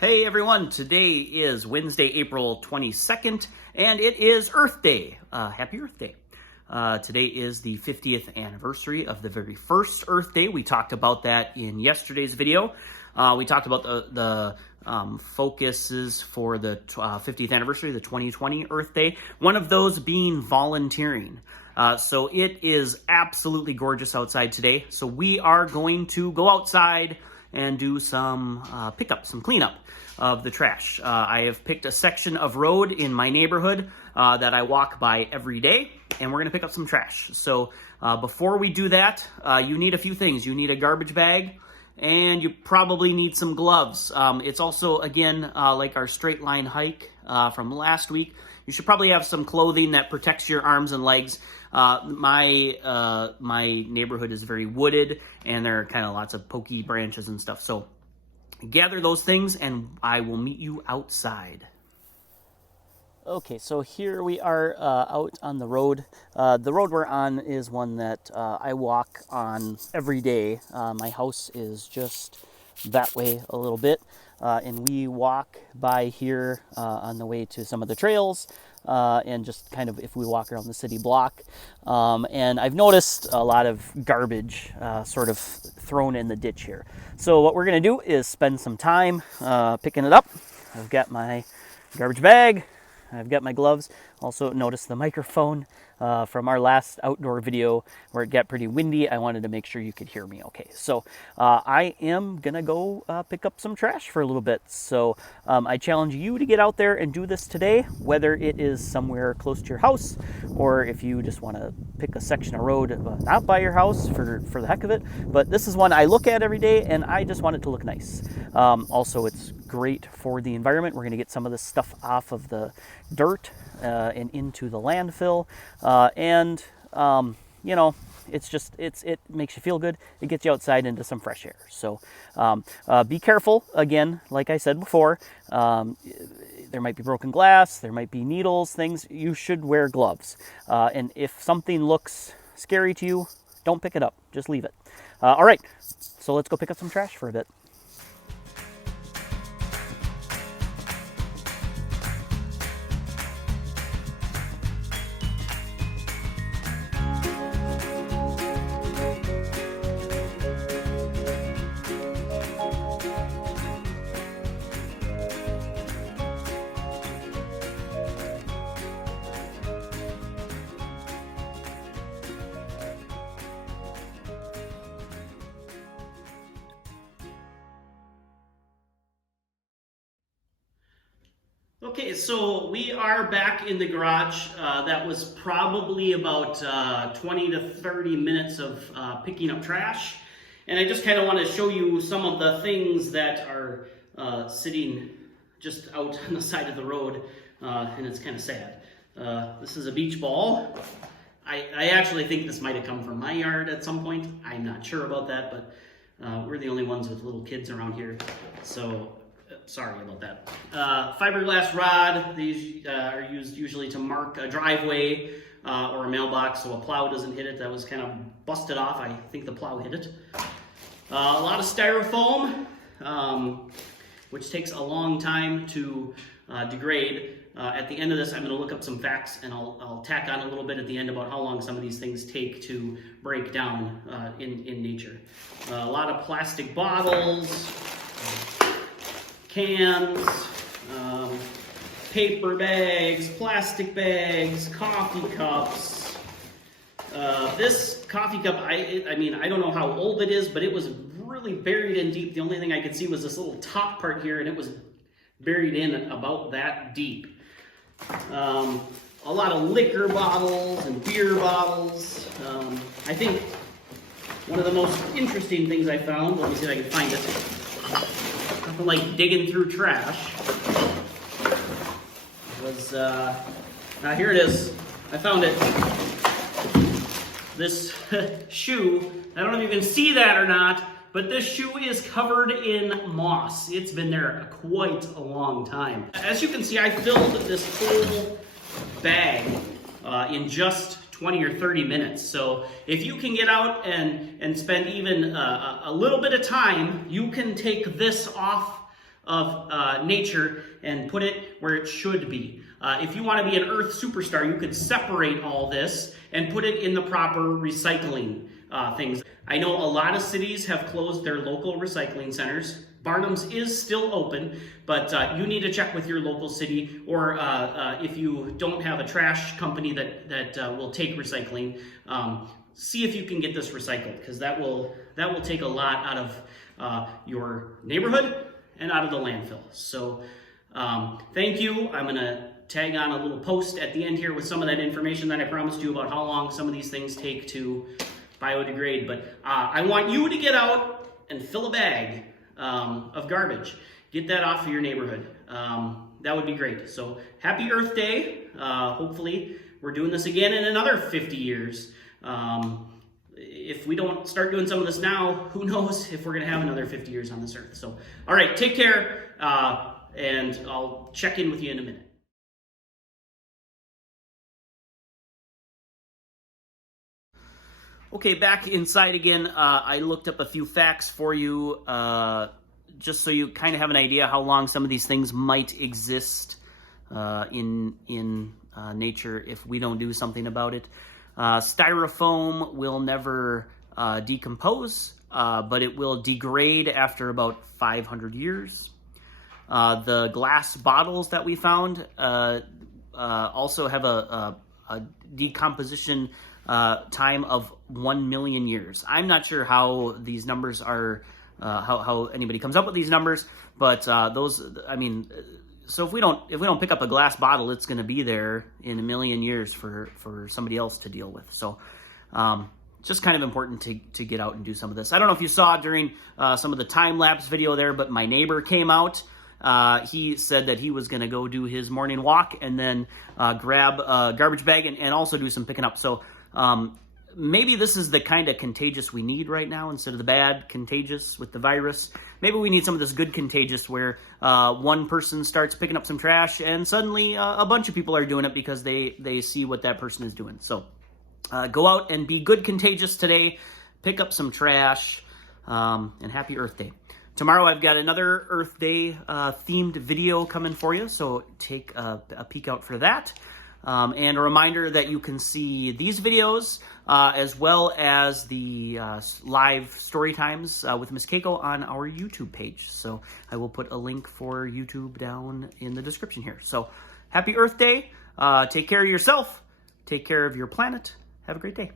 Hey everyone, today is Wednesday, April 22nd, and it is Earth Day. Happy Earth Day. Today is the 50th anniversary of the very first Earth Day. We talked about that in yesterday's video. We talked about the focuses for the 50th anniversary, the 2020 Earth Day. One of those being volunteering. So it is absolutely gorgeous outside today. So we are going to go outside and do some pickup, some cleanup of the trash. I have picked a section of road in my neighborhood that I walk by every day, and we're gonna pick up some trash. So before we do that, you need a few things. You need a garbage bag, and you probably need some gloves. It's also, again, like our straight line hike from last week. You should probably have some clothing that protects your arms and legs. My neighborhood is very wooded, and there are kind of lots of pokey branches and stuff. So gather those things, and I will meet you outside. Okay, so here we are out on the road. The road we're on is one that I walk on every day. My house is just that way a little bit, and we walk by here on the way to some of the trails, and just kind of if we walk around the city block. And I've noticed a lot of garbage sort of thrown in the ditch here. So what we're gonna do is spend some time picking it up. I've got my garbage bag, I've got my gloves. Also notice the microphone from our last outdoor video where it got pretty windy. I wanted to make sure you could hear me okay. So I am gonna go pick up some trash for a little bit. So I challenge you to get out there and do this today, whether it is somewhere close to your house or if you just want to pick a section of road not by your house for the heck of it. But this is one I look at every day, and I just want it to look nice. Also, it's great for the environment. We're going to get some of this stuff off of the dirt and into the landfill, and you know, it makes you feel good. It gets you outside into some fresh air. So be careful. Again, like I said before, there might be broken glass, there might be needles, things. You should wear gloves, and if something looks scary to you, don't pick it up, just leave it. All right, so let's go pick up some trash for a bit. Okay, so we are back in the garage. That was probably about 20 to 30 minutes of picking up trash. And I just kind of want to show you some of the things that are sitting just out on the side of the road, and it's kind of sad. This is a beach ball. I actually think this might have come from my yard at some point. I'm not sure about that, but we're the only ones with little kids around here, so sorry about that. Fiberglass rod. These are used usually to mark a driveway or a mailbox so a plow doesn't hit it. That was kind of busted off. I think the plow hit it. A lot of styrofoam, which takes a long time to degrade. At the end of this, I'm going to look up some facts, and I'll tack on a little bit at the end about how long some of these things take to break down in nature. A lot of plastic bottles, cans, paper bags, plastic bags, coffee cups. This coffee cup, I mean, I don't know how old it is, but it was really buried in deep. The only thing I could see was this little top part here, and it was buried in about that deep. A lot of liquor bottles and beer bottles. I think one of the most interesting things I found, let me see if I can find it, nothing like digging through trash, was, here it is. I found it. This shoe, I don't know if you can see that or not, but this shoe is covered in moss. It's been there quite a long time. As you can see, I filled this whole bag in just 20 or 30 minutes. So if you can get out and spend even a little bit of time, you can take this off of nature and put it where it should be. If you want to be an Earth superstar, you could separate all this and put it in the proper recycling things. I know a lot of cities have closed their local recycling centers. Barnum's is still open, but you need to check with your local city, or if you don't have a trash company that will take recycling, see if you can get this recycled, because that will take a lot out of your neighborhood and out of the landfill. So thank you. I'm going to tag on a little post at the end here with some of that information that I promised you about how long some of these things take to biodegrade. But I want you to get out and fill a bag of garbage. Get that off of your neighborhood. That would be great. So happy Earth Day. Hopefully we're doing this again in another 50 years. If we don't start doing some of this now, who knows if we're going to have another 50 years on this earth. So, all right, take care, and I'll check in with you in a minute. Okay, back inside again. I looked up a few facts for you, just so you kind of have an idea how long some of these things might exist in nature if we don't do something about it. Styrofoam will never decompose, but it will degrade after about 500 years. The glass bottles that we found also have a decomposition time of 1 million years. I'm not sure how these numbers are, how anybody comes up with these numbers, but those, I mean, so if we don't pick up a glass bottle, it's going to be there in 1 million years for somebody else to deal with. So just kind of important to get out and do some of this. I don't know if you saw during some of the time-lapse video there, but my neighbor came out. He said that he was going to go do his morning walk and then grab a garbage bag and also do some picking up. So maybe this is the kind of contagious we need right now instead of the bad contagious with the virus. Maybe we need some of this good contagious where one person starts picking up some trash and suddenly a bunch of people are doing it because they see what that person is doing. So go out and be good contagious today. Pick up some trash, and happy Earth Day. Tomorrow I've got another Earth Day themed video coming for you, so take a peek out for that. And a reminder that you can see these videos as well as the live story times with Miss Keiko on our YouTube page. So I will put a link for YouTube down in the description here. So happy Earth Day. Take care of yourself. Take care of your planet. Have a great day.